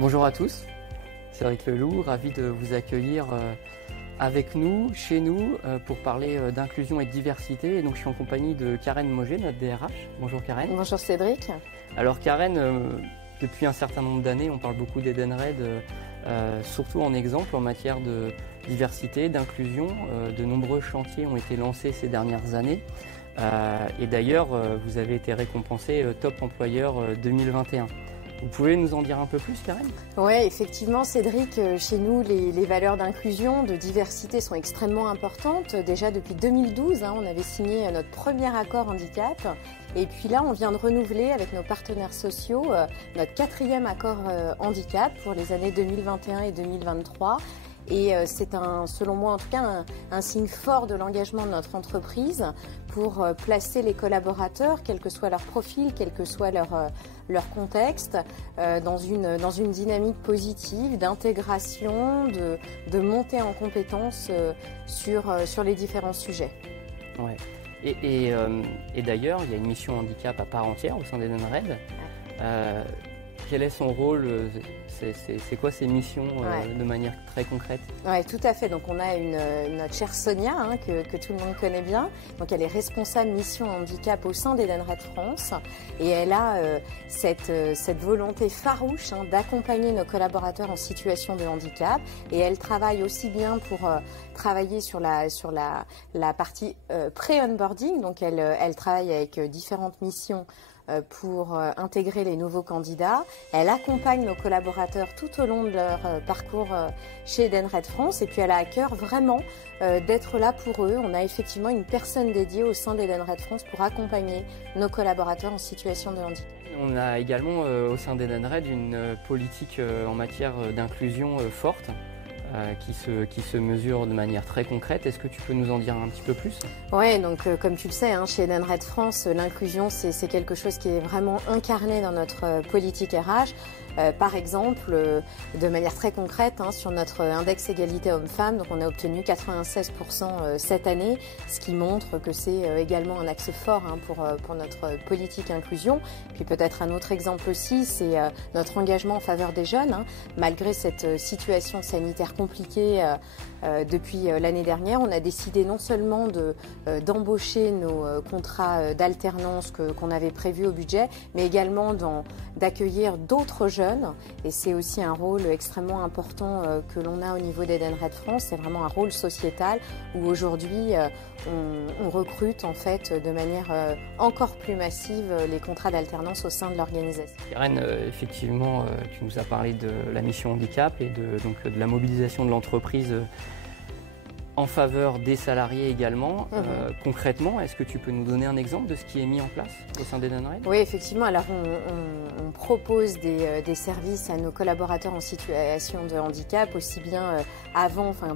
Bonjour à tous, Cédric Leloup, ravi de vous accueillir avec nous, chez nous, pour parler d'inclusion et de diversité. Et donc je suis en compagnie de Karen Mauger, notre DRH. Bonjour Karen. Bonjour Cédric. Alors Karen, depuis un certain nombre d'années, on parle beaucoup d'Edenred, surtout en exemple en matière de diversité, d'inclusion. De nombreux chantiers ont été lancés ces dernières années. Et d'ailleurs, vous avez été récompensé Top Employeur 2021. Vous pouvez nous en dire un peu plus, Karen? Oui, effectivement, Cédric, chez nous, les valeurs d'inclusion, de diversité sont extrêmement importantes. Déjà depuis 2012, on avait signé notre premier accord handicap. Et puis là, on vient de renouveler avec nos partenaires sociaux notre 4e accord handicap pour les années 2021 et 2023. Et c'est selon moi en tout cas, un signe fort de l'engagement de notre entreprise pour placer les collaborateurs, quel que soit leur profil, quel que soit leur contexte, dans une dynamique positive d'intégration, de montée en compétences sur les différents sujets. Ouais. Et d'ailleurs, il y a une mission handicap à part entière au sein d'Edenred. Quel est son rôle? C'est quoi ses missions de manière très concrète? Oui, tout à fait. Donc on a notre chère Sonia, que tout le monde connaît bien. Donc elle est responsable mission handicap au sein d'Edenred France. Et elle a cette volonté farouche d'accompagner nos collaborateurs en situation de handicap. Et elle travaille aussi bien pour travailler sur la partie pré-onboarding. Donc elle travaille avec différentes missions pour intégrer les nouveaux candidats. Elle accompagne nos collaborateurs tout au long de leur parcours chez Edenred France et puis elle a à cœur vraiment d'être là pour eux. On a effectivement une personne dédiée au sein d'Edenred France pour accompagner nos collaborateurs en situation de handicap. On a également au sein d'Edenred une politique en matière d'inclusion forte. Qui se mesure de manière très concrète. Est-ce que tu peux nous en dire un petit peu plus? Oui, donc comme tu le sais, chez Edenred France, l'inclusion, c'est quelque chose qui est vraiment incarné dans notre politique RH. Par exemple, de manière très concrète, sur notre index égalité homme-femme, donc on a obtenu 96% cette année, ce qui montre que c'est également un axe fort pour notre politique inclusion. Puis peut-être un autre exemple aussi, c'est notre engagement en faveur des jeunes. Malgré cette situation sanitaire compliquée depuis l'année dernière, on a décidé non seulement d'embaucher nos contrats d'alternance qu'on avait prévus au budget, mais également d'accueillir d'autres jeunes. Et c'est aussi un rôle extrêmement important que l'on a au niveau d'Edenred France. C'est vraiment un rôle sociétal où aujourd'hui on recrute en fait de manière encore plus massive les contrats d'alternance au sein de l'organisation. Karen, effectivement, tu nous as parlé de la mission handicap et donc de la mobilisation de l'entreprise en faveur des salariés également. Concrètement, est-ce que tu peux nous donner un exemple de ce qui est mis en place au sein d'Edenred? Oui, effectivement. Alors, on propose des services à nos collaborateurs en situation de handicap, aussi bien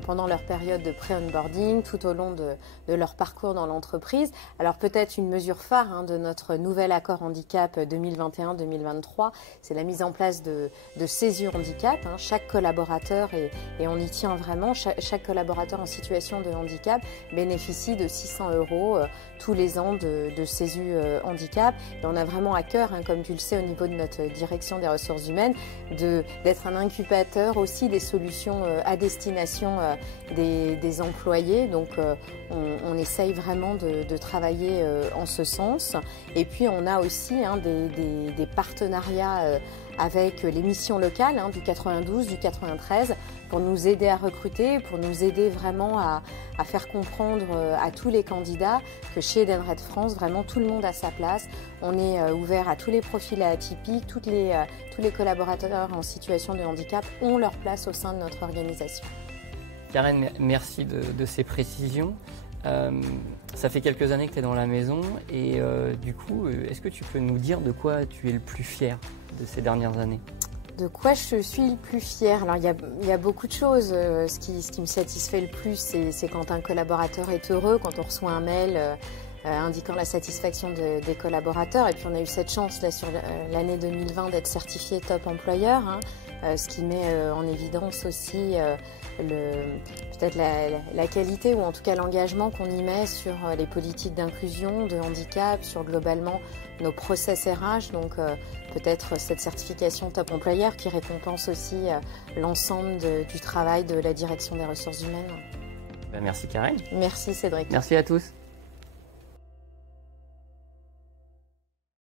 pendant leur période de pré-onboarding, tout au long de leur parcours dans l'entreprise. Alors, peut-être une mesure phare de notre nouvel accord handicap 2021-2023, c'est la mise en place de césure handicap. Chaque collaborateur, et on y tient vraiment, chaque collaborateur en situation de handicap bénéficie de 600 € tous les ans de césure handicap. Et on a vraiment à cœur, comme tu le sais au niveau de notre direction des ressources humaines, d'être un incubateur aussi des solutions à destination des employés. Donc on essaye vraiment de travailler en ce sens. Et puis on a aussi des partenariats avec les missions locales du 92, du 93 pour nous aider à recruter, pour nous aider vraiment à faire comprendre à tous les candidats que chez Edenred France, vraiment tout le monde a sa place. On est ouvert à tous les profils atypiques, tous les collaborateurs en situation de handicap ont leur place au sein de notre organisation. Karen, merci de ces précisions. Ça fait quelques années que tu es dans la maison et du coup, est-ce que tu peux nous dire de quoi tu es le plus fier de ces dernières années? De quoi je suis le plus fière? Alors il y a beaucoup de choses. Ce qui me satisfait le plus, c'est quand un collaborateur est heureux, quand on reçoit un mail indiquant la satisfaction des collaborateurs. Et puis on a eu cette chance là sur l'année 2020 d'être certifié top employeur, ce qui met en évidence aussi peut-être la qualité ou en tout cas l'engagement qu'on y met sur les politiques d'inclusion, de handicap, sur globalement nos process RH. Donc peut-être cette certification top employeur qui récompense aussi l'ensemble du travail de la direction des ressources humaines. Merci Karen. Merci Cédric. Merci à tous.